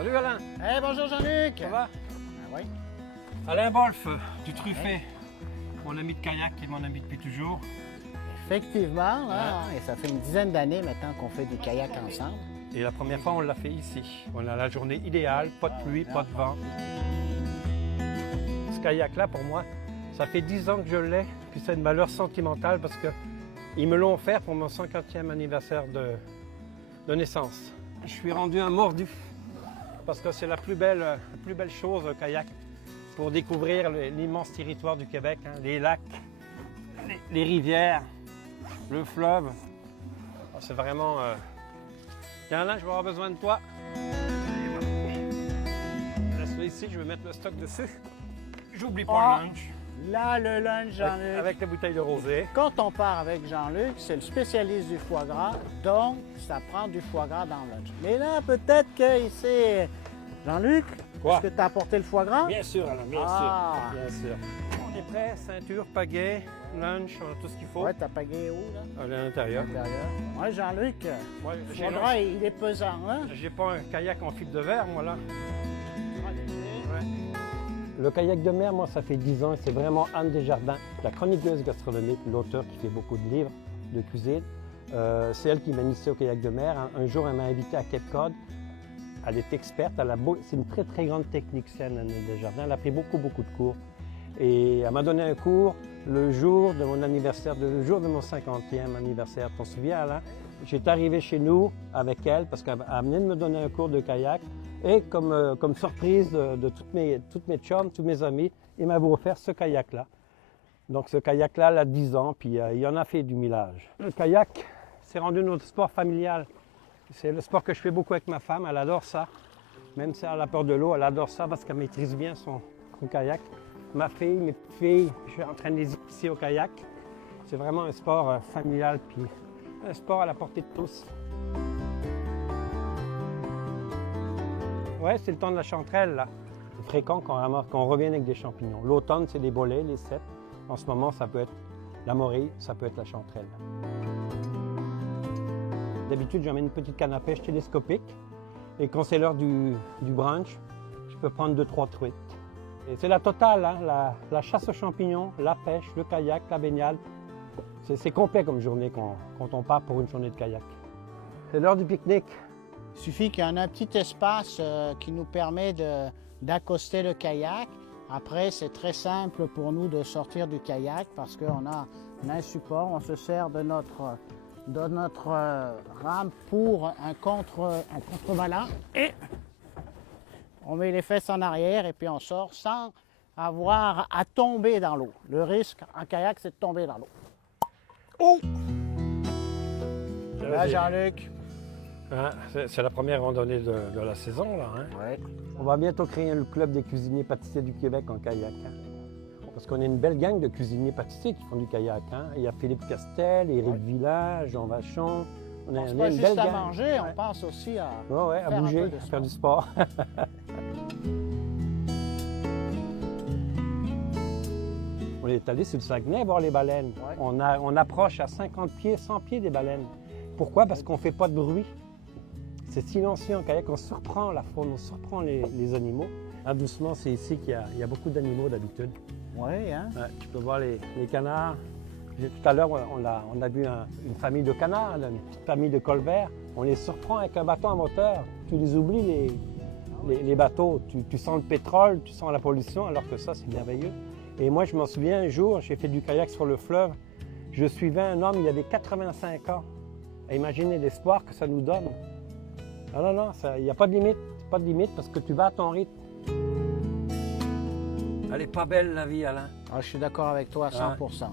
Salut Alain. Hey, bonjour Jean-Luc. Ça va? Oui. Alain Wolf, du Truffet. Mon ami de kayak et mon ami depuis toujours. Effectivement, là, et ça fait une dizaine d'années maintenant qu'on fait du kayak ensemble. Et la première fois, on l'a fait ici. On a la journée idéale, pas de pluie, pas de vent. Ce kayak-là, pour moi, ça fait 10 ans que je l'ai. Puis c'est une valeur sentimentale parce qu'ils me l'ont offert pour mon 50e anniversaire de naissance. Je suis rendu un mordu parce que c'est la plus belle chose, le kayak, pour découvrir l'immense territoire du Québec, hein, les lacs, les rivières, le fleuve. C'est vraiment... Tiens là, je vais avoir besoin de toi. Laisse-le ici, je vais mettre le stock dessus. J'oublie pas le lunch. Là, le lunch, Jean-Luc. Avec la bouteille de rosé. Quand on part avec Jean-Luc, c'est le spécialiste du foie gras, donc ça prend du foie gras dans le lunch. Mais là, peut-être que c'est... Jean-Luc, Quoi? est-ce que tu as apporté le foie gras? Bien sûr, Alain, bien Ah. sûr. Bien sûr. On est prêt, ceinture, pagaie, lunch, on a tout ce qu'il faut. Ouais, t'as pagayé où, là? On est à l'intérieur. Ouais, Jean-Luc, Moi, le foie gras, il est pesant, hein? J'ai pas un kayak en fibre de verre, moi, là. Ah, léger. Le kayak de mer, moi, ça fait 10 ans et c'est vraiment Anne Desjardins, la chroniqueuse gastronomique, l'auteur qui fait beaucoup de livres de cuisine. C'est elle qui m'a initié au kayak de mer. Un jour, elle m'a invité à Cape Cod. Elle est experte, c'est une très, très grande technicienne, Anne Desjardins. Elle a pris beaucoup, beaucoup de cours. Et elle m'a donné un cours le jour de mon anniversaire, le jour de mon 50e anniversaire. T'en souviens, Alain? J'étais arrivé chez nous avec elle parce qu'elle venait de me donner un cours de kayak. Et comme surprise de toutes mes chums, tous mes amis, il m'avait offert ce kayak-là. Donc ce kayak-là, elle a 10 ans, puis il en a fait du millage. Le kayak, c'est rendu notre sport familial. C'est le sport que je fais beaucoup avec ma femme, elle adore ça. Même si elle a peur de l'eau, elle adore ça parce qu'elle maîtrise bien son kayak. Ma fille, mes petites filles, je suis en train de les initier au kayak. C'est vraiment un sport familial, puis un sport à la portée de tous. Ouais, c'est le temps de la chanterelle, là. C'est fréquent qu'on revienne avec des champignons. L'automne, c'est les bolets, les cèpes. En ce moment, ça peut être la morille, ça peut être la chanterelle. D'habitude, j'emmène une petite canne à pêche télescopique. Et quand c'est l'heure du brunch, je peux prendre 2-3 truites. Et c'est la totale, hein, la chasse aux champignons, la pêche, le kayak, la baignade. C'est complet comme journée quand on part pour une journée de kayak. C'est l'heure du pique-nique. Il suffit qu'il y en ait un petit espace qui nous permet d'accoster le kayak. Après, c'est très simple pour nous de sortir du kayak parce qu'on a un support, on se sert de notre rame pour un contrebalan et on met les fesses en arrière et puis on sort sans avoir à tomber dans l'eau. Le risque en kayak, c'est de tomber dans l'eau. Oh! Là, Jean-Luc. Hein, c'est la première randonnée de la saison, là. Hein? Ouais. On va bientôt créer le club des cuisiniers pâtissiers du Québec en kayak. Hein? Parce qu'on est une belle gang de cuisiniers pâtissiers qui font du kayak. Hein? Il y a Philippe Castel, Éric Village, Jean Vachon. On pense pas juste à manger, on pense aussi à, à bouger, à faire du sport. On est allé sur le Saguenay voir les baleines. Ouais. On approche à 50 pieds, 100 pieds des baleines. Pourquoi? Parce qu'on ne fait pas de bruit. C'est silencieux en kayak, on surprend la faune, on surprend les animaux. Là, doucement, c'est ici qu'il y a beaucoup d'animaux d'habitude. Oui, hein? Ouais, tu peux voir les canards. Tout à l'heure, on a vu une famille de canards, une petite famille de colverts. On les surprend avec un bateau à moteur. Tu les oublies, les bateaux. Tu sens le pétrole, tu sens la pollution, alors que ça, c'est merveilleux. Et moi, je m'en souviens, un jour, j'ai fait du kayak sur le fleuve. Je suivais un homme, il avait 85 ans. Et imaginez l'espoir que ça nous donne. Non, il n'y a pas de limite parce que tu vas à ton rythme. Elle est pas belle la vie, Alain. Ah, je suis d'accord avec toi à 100%.